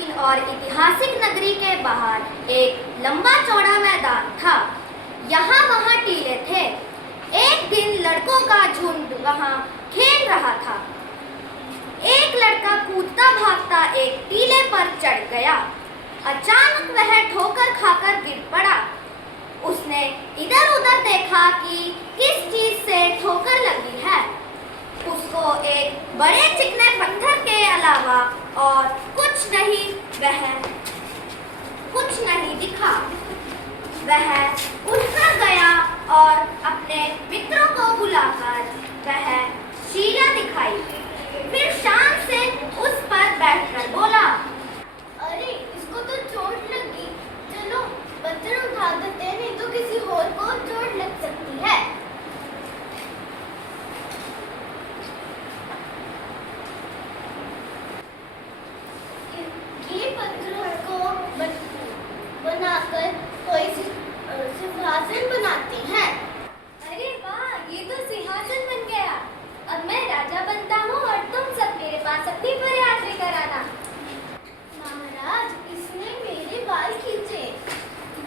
प्राचीन और ऐतिहासिक नगरी के बाहर एक लंबा चौड़ा मैदान था। यहाँ वहाँ टीले थे। एक दिन लड़कों का झुंड वहाँ खेल रहा था। एक लड़का कूदता भागता एक टीले पर चढ़ गया। अचानक वह ठोकर खाकर गिर पड़ा। उसने इधर उधर देखा कि किस चीज से ठोकर लगी है। उसको एक बड़े चिकने पत्थर के अलावा और कुछ नहीं दिखा। वह उठकर गया और अपने मित्रों को बुलाकर वह शीला दिखाई। फिर शान से उस पर बैठकर बोला, अरे इसको तो चोट लगी, चलो पत्थर उठा देते हैं, नहीं तो किसी और को चोट लग सकती है। ये पत्थरों को बनाकर कोई सिंहासन बनाते हैं। अरे वाह, ये तो सिंहासन बन गया। अब मैं राजा बनता हूँ और तुम सब मेरे पास अपनी फरियाद लेकर आना। महाराज, इसने मेरे बाल खींचे।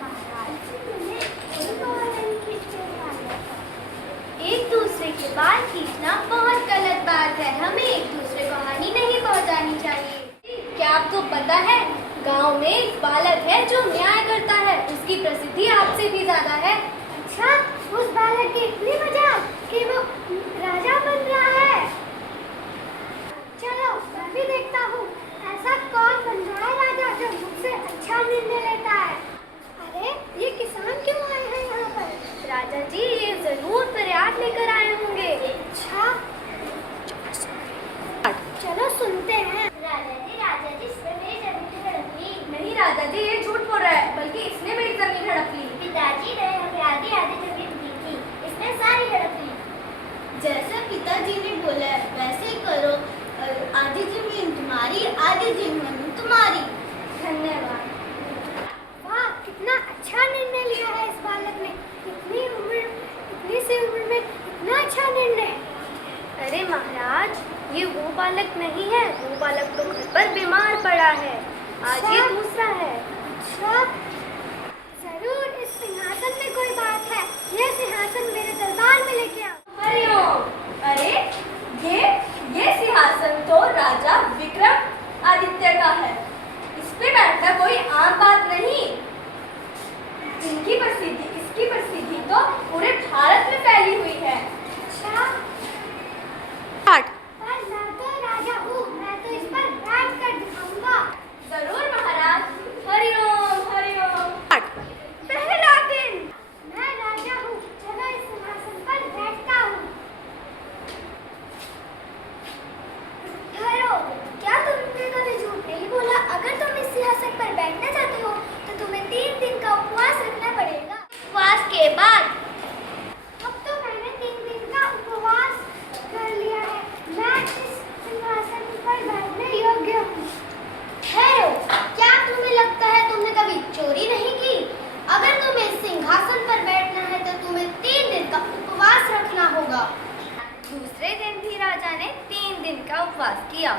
महाराज जी, मैंने एक बाल नहीं खींचे। एक दूसरे के बाल खींचना बहुत गलत बात है। हमें एक दूसरे को हानि नहीं पहुंचानी चाहिए। क्या आपको पता है, गांव में एक बालक है जो न्याय करता है। उसकी प्रसिद्धि आपसे भी ज्यादा है। अच्छा, उस बालक की इतनी मजाक कि वो राजा बन रहा है। चलो मैं भी देखता हूँ ऐसा कौन बन रहा है राजा जो मुझसे अच्छा निर्णय लेता है। अरे ये किसान क्यों आए हैं यहाँ पर? राजा जी, ये जरूर फरियाद लेकर आए होंगे। अच्छा, चलो सुनते हैं। राजा जी इसने मेरी जमीन हड़प ली। नहीं राजा जी, ये झूठ बोल रहा है, बल्कि इसने मेरी जमीन हड़प ली। पिताजी ने हमें आधी आधी जमीन दी थी, इसने सारी हड़प ली। जैसा पिताजी ने बोला वैसे ही करो। आधी जमीन तुम्हारी, आधी जमीन तुम्हारी। धन्यवाद। वाह, कितना अच्छा निर्णय लिया है इस बालक ने। इतनी सी उम्र में इतना अच्छा निर्णय। अरे महाराज, ये वो बालक नहीं है। वो बालक तो घर पर बीमार पड़ा है। आज ये दूसरा है। अच्छा, जरूर इस सिंहासन में कोई बात है। यह सिंहासन मेरे दरबार में लेके आओ। हरिओम। अरे ये सिंहासन तो राजा विक्रम आदित्य का है। इस पे बैठना कोई आम बात नहीं। इसकी प्रसिद्धि तो पूरे भारत में फैली हुई है। अच्छा, पर मैं तो राजा हूँ, मैं तो इस पर बैठ कर दिखाऊंगा। जरूर महाराज। हरिओम हरिओम। पहला दिन। मैं राजा हूँ, चलो इस सिंहासन पर बैठता हूँ। ठहरो, क्या तुमने कभी झूठ नहीं बोला? अगर तुम इस सिंहासन पर बैठना चाहते हो तो तुम्हें 3 दिन का उपवास रखना पड़ेगा। उपवास के बाद अब तो मैंने 3 दिन का उपवास कर लिया है। मैं इस सिंहासन पर बैठने योग्य हूँ। ठहरो, क्या तुम्हें लगता है तुमने कभी चोरी नहीं की? अगर तुम्हें इस सिंहासन पर बैठना है तो तुम्हें 3 दिन का उपवास रखना होगा। दूसरे दिन भी राजा ने 3 दिन का उपवास किया।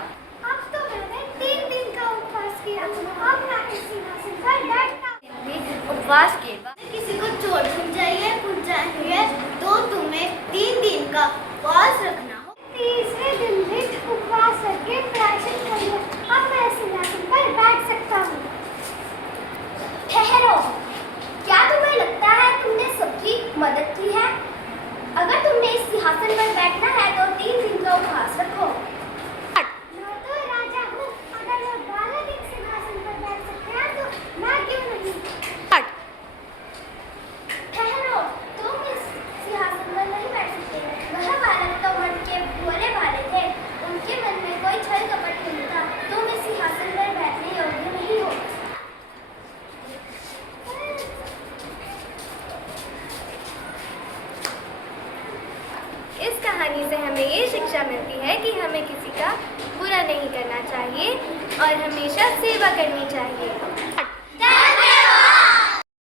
अब तो मैंने 3 दिन का उपवास किया। अब मैं इस सिंहासन पर बैठता हूँ। उपवास के बाद किसी को चोट लग जाए तो तुम्हें 3 दिन का उपवास रखना हो। तीसरे दिन भी उपवास करके प्रायश्चित कर लो। अब मैं सिंहासन पर बैठ सकता हूँ। ठहरो, क्या तुम्हें लगता है तुमने सबकी मदद की है? अगर तुमने इस सिंहासन पर बैठना है तो 3 दिन का उपवास रखो। मैं तो राजा हूँ, अगर वो बालक इस सिंहासन पर बैठ सकते हैं तो मैं क्यों नहीं? ठहरो, तुम इस सिंहासन पर नहीं बैठ सकते। वह बालक तो मन के भोले भाले थे, उनके मन में कोई छल कपट नहीं था। तुम इस सिंहासन पर बैठने योग्य नहीं हो। इस कहानी से हमें ये शिक्षा मिलती है कि हमें किसी का बुरा नहीं करना चाहिए और हमेशा सेवा करनी चाहिए।